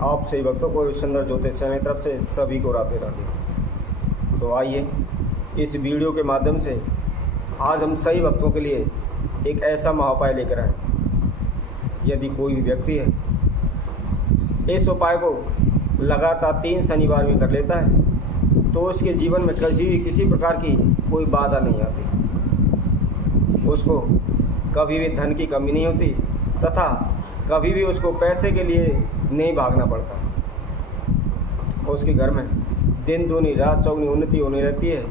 आप सही भक्तों को सुंदर ज्योतिष चैनल की तरफ से सभी को राधे राधे। तो आइए इस वीडियो के माध्यम से आज हम सही भक्तों के लिए एक ऐसा महाउपाय लेकर आए। यदि कोई भी व्यक्ति है इस उपाय को लगातार 3 शनिवार में कर लेता है तो उसके जीवन में किसी प्रकार की कोई बाधा नहीं आती, उसको कभी भी धन की कमी नहीं होती तथा कभी भी उसको पैसे के लिए नहीं भागना पड़ता। उसके घर में दिन दूनी रात चौगुनी उन्नति होने लगती है,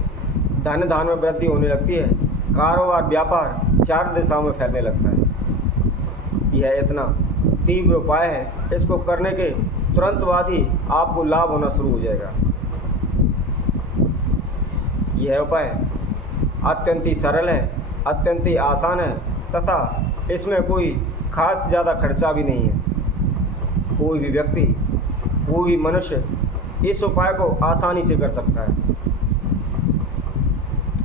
धन धान में वृद्धि होने लगती है, कारोबार व्यापार 4 दिशाओं में फैलने लगता है। यह इतना तीव्र उपाय है, इसको करने के तुरंत बाद ही आपको लाभ होना शुरू हो जाएगा। यह उपाय अत्यंत ही सरल है, अत्यंत ही आसान है तथा इसमें कोई खास ज़्यादा खर्चा भी नहीं है। कोई भी व्यक्ति, कोई भी मनुष्य इस उपाय को आसानी से कर सकता है।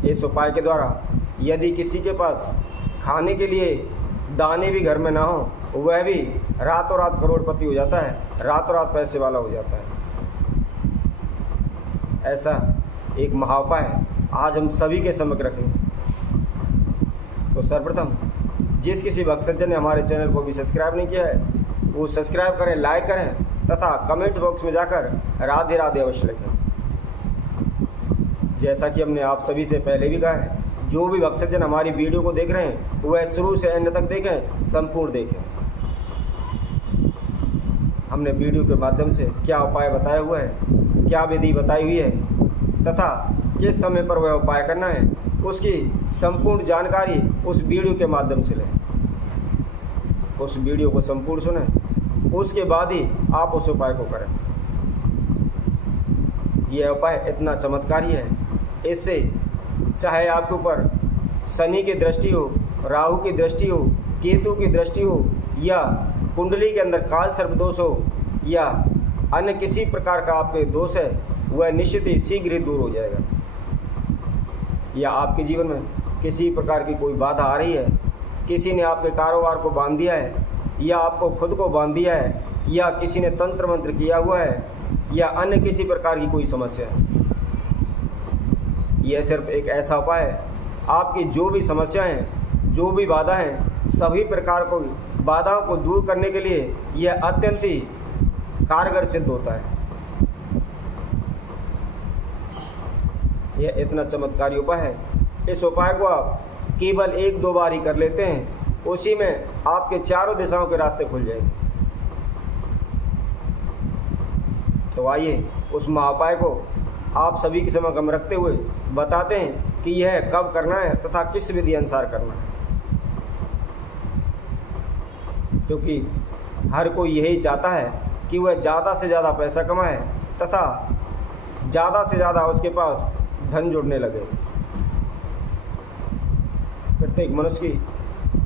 इस उपाय के द्वारा यदि किसी के पास खाने के लिए दाने भी घर में ना हो, वह भी रातों रात करोड़पति हो जाता है, रातों रात पैसे वाला हो जाता है। ऐसा एक महाउपाय आज हम सभी के समक्ष रखेंगे। तो सर्वप्रथम जिस किसी भक्त सज्जन ने हमारे चैनल को भी सब्सक्राइब नहीं किया है वो सब्सक्राइब करें, लाइक करें तथा कमेंट बॉक्स में जाकर राधे राधे अवश्य लिखें। जैसा कि हमने आप सभी से पहले भी कहा है, जो भी भक्त सज्जन हमारी वीडियो को देख रहे हैं वह शुरू से एंड तक देखें, संपूर्ण देखें। हमने वीडियो के माध्यम से क्या उपाय बताया हुआ है, क्या विधि बताई हुई है तथा किस समय पर वह उपाय करना है, उसकी संपूर्ण जानकारी उस वीडियो के माध्यम से लें। उस वीडियो को संपूर्ण सुनें, उसके बाद ही आप उस उपाय को करें। यह उपाय इतना चमत्कारी है, इससे चाहे आपके ऊपर शनि की दृष्टि हो, राहु की दृष्टि हो, केतु की दृष्टि हो या कुंडली के अंदर काल सर्प दोष हो या अन्य किसी प्रकार का आपके दोष है, वह निश्चित ही शीघ्र ही दूर हो जाएगा। या आपके जीवन में किसी प्रकार की कोई बाधा आ रही है, किसी ने आपके कारोबार को बांध दिया है या आपको खुद को बांध दिया है या किसी ने तंत्र मंत्र किया हुआ है या अन्य किसी प्रकार की कोई समस्या है, यह सिर्फ एक ऐसा उपाय है। आपकी जो भी समस्याएं हैं, जो भी बाधा हैं, सभी प्रकार को बाधाओं को दूर करने के लिए यह अत्यंत ही कारगर सिद्ध होता है। यह इतना चमत्कारी उपाय है, इस उपाय को आप केवल 1-2 बार ही कर लेते हैं, उसी में आपके चारों दिशाओं के रास्ते खुल जाएंगे। तो आइए उस महाउपाय को आप सभी के समक्ष हम रखते हुए बताते हैं कि यह कब करना है तथा किस विधि अनुसार करना है। क्योंकि हर कोई यही चाहता है कि वह ज़्यादा से ज़्यादा पैसा कमाए तथा ज़्यादा से ज़्यादा उसके पास धन जुड़ने लगे। प्रत्येक मनुष्य की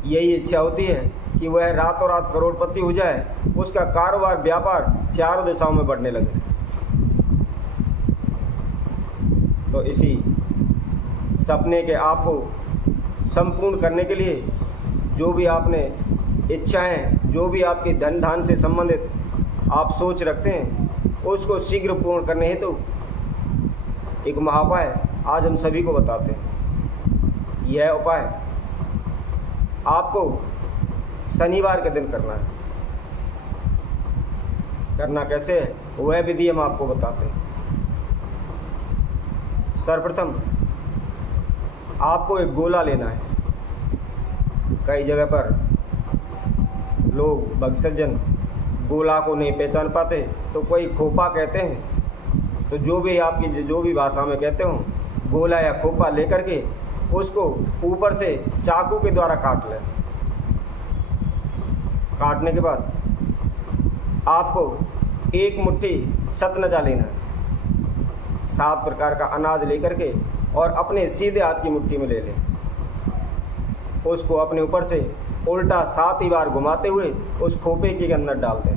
यही इच्छा होती है कि वह रातों रात करोड़पति हो जाए, उसका कारोबार व्यापार 4 दिशाओं में बढ़ने लगे। तो इसी सपने के आपको संपूर्ण करने के लिए जो भी आपने इच्छाएं, जो भी आपकी धन धान से संबंधित आप सोच रखते हैं, उसको शीघ्र पूर्ण करने हेतु एक महाउपाय आज हम सभी को बताते हैं। यह उपाय आपको शनिवार के दिन करना है। करना कैसे है वह विधि हम आपको बताते हैं। सर्वप्रथम आपको एक गोला लेना है। कई जगह पर लोग भक्त सज्जन गोला को नहीं पहचान पाते तो कोई खोपा कहते हैं। तो जो भी आपकी जो भी भाषा में कहते हो, गोला या खोपा लेकर के उसको ऊपर से चाकू के द्वारा काट लें। काटने के बाद आपको 1 मुट्ठी सतनजा लेना है। 7 प्रकार का अनाज लेकर के और अपने सीधे हाथ की मुट्ठी में ले लें। उसको अपने ऊपर से उल्टा 7 ही बार घुमाते हुए उस खोपे के अंदर डाल दें।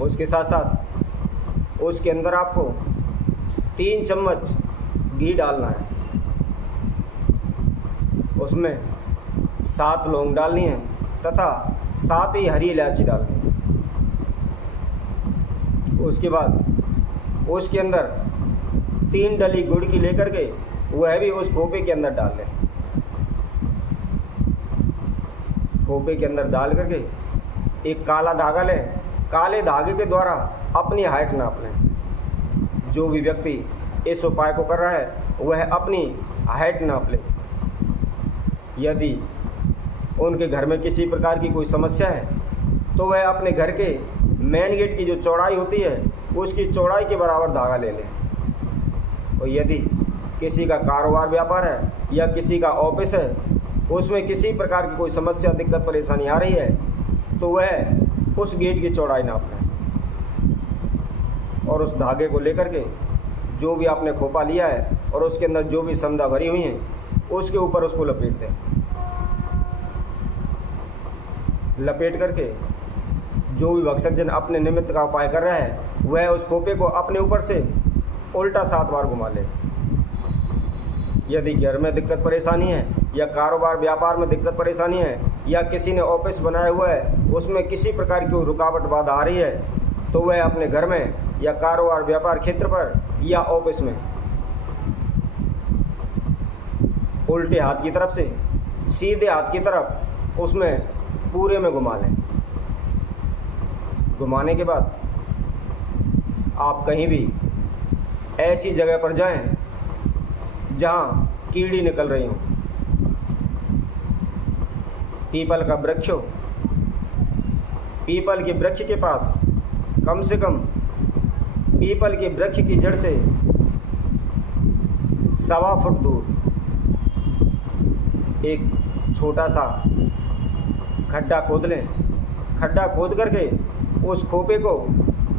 उसके साथ साथ उसके अंदर आपको 3 चम्मच घी डालना है। उसमें 7 लौंग डालनी है तथा 7 ही हरी इलायची डालनी है। उसके बाद उसके अंदर 3 डली गुड़ की लेकर के वह भी उस खोपे के अंदर डाल लें। खोपे के अंदर डाल करके एक काला धागा लें। काले धागे के द्वारा अपनी हाइट नाप लें। जो भी व्यक्ति इस उपाय को कर रहा है वह अपनी हाइट नाप ले। यदि उनके घर में किसी प्रकार की कोई समस्या है तो वह अपने घर के मेन गेट की जो चौड़ाई होती है उसकी चौड़ाई के बराबर धागा ले लें। और यदि किसी का कारोबार व्यापार है या किसी का ऑफिस है, उसमें किसी प्रकार की कोई समस्या दिक्कत परेशानी आ रही है तो वह उस गेट की चौड़ाई नाप लें और उस धागे को लेकर के जो भी आपने खोपा लिया है और उसके अंदर जो भी संदा भरी हुई है उसके ऊपर उसको लपेट दें। लपेट करके जो भी भक्षकजन अपने निमित्त का उपाय कर रहा है वह उस खोपे को अपने ऊपर से उल्टा 7 बार घुमा ले। यदि घर में दिक्कत परेशानी है या कारोबार व्यापार में दिक्कत परेशानी है या किसी ने ऑफिस बनाया हुआ है उसमें किसी प्रकार की रुकावट बाधा आ रही है तो वह अपने घर में या कारोबार व्यापार क्षेत्र पर या ऑफिस में उल्टे हाथ की तरफ से सीधे हाथ की तरफ उसमें पूरे में घुमा लें। घुमाने के बाद आप कहीं भी ऐसी जगह पर जाएं जहां कीड़ी निकल रही हो। पीपल का वृक्ष हो, पीपल के वृक्ष के पास कम से कम पीपल के वृक्ष की जड़ से 1.25 फुट दूर एक छोटा सा खड्डा खोद लें। खड्डा खोद करके उस खोपे को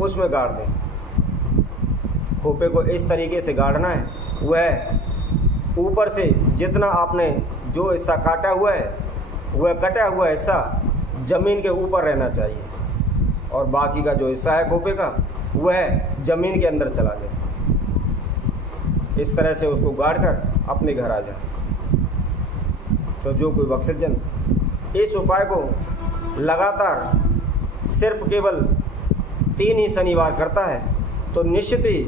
उसमें गाड़ दें। खोपे को इस तरीके से गाड़ना है वह ऊपर से जितना आपने जो हिस्सा काटा हुआ है वह कटा हुआ हिस्सा ज़मीन के ऊपर रहना चाहिए और बाकी का जो हिस्सा है खोपे का वह ज़मीन के अंदर चला जाए। इस तरह से उसको गाड़ कर अपने घर आ जाए। तो जो कोई भक्षकजन इस उपाय को लगातार सिर्फ केवल 3 ही शनिवार करता है तो निश्चित ही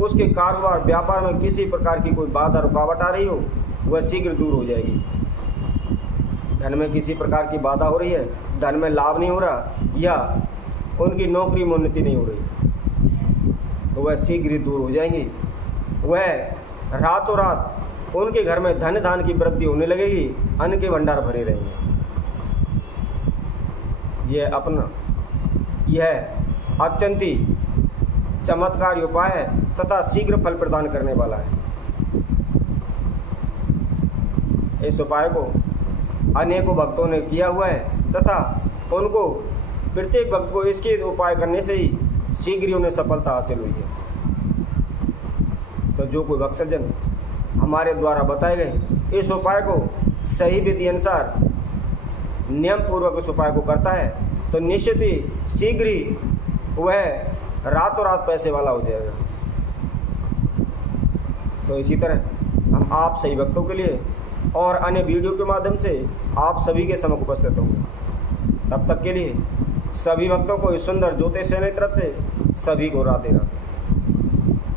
उसके कारोबार व्यापार में किसी प्रकार की कोई बाधा रुकावट आ रही हो वह शीघ्र दूर हो जाएगी। धन में किसी प्रकार की बाधा हो रही है, धन में लाभ नहीं हो रहा या उनकी नौकरी में उन्नति नहीं हो रही तो वह शीघ्र ही दूर हो जाएंगी। वह रातों रात उनके घर में धन धान की वृद्धि होने लगेगी, अन्न के भंडार भरे रहेंगे। यह अत्यंत ही चमत्कारी उपाय है तथा शीघ्र फल प्रदान करने वाला है। इस उपाय को अनेकों भक्तों ने किया हुआ है तथा उनको प्रत्येक भक्त को इसके उपाय करने से ही शीघ्र ही उन्हें सफलता हासिल हुई है। तो जो कोई भक्षकजन हमारे द्वारा बताए गए इस उपाय को सही विधि अनुसार नियम पूर्वक इस उपाय को करता है तो निश्चित ही शीघ्र ही वह रातों रात पैसे वाला हो जाएगा। तो इसी तरह हम आप सही भक्तों के लिए और अन्य वीडियो के माध्यम से आप सभी के समक्ष उपस्थित होंगे। तब तक के लिए सभी भक्तों को इस सुंदर ज्योतिष सेना की तरफ से सभी को राधे राधे।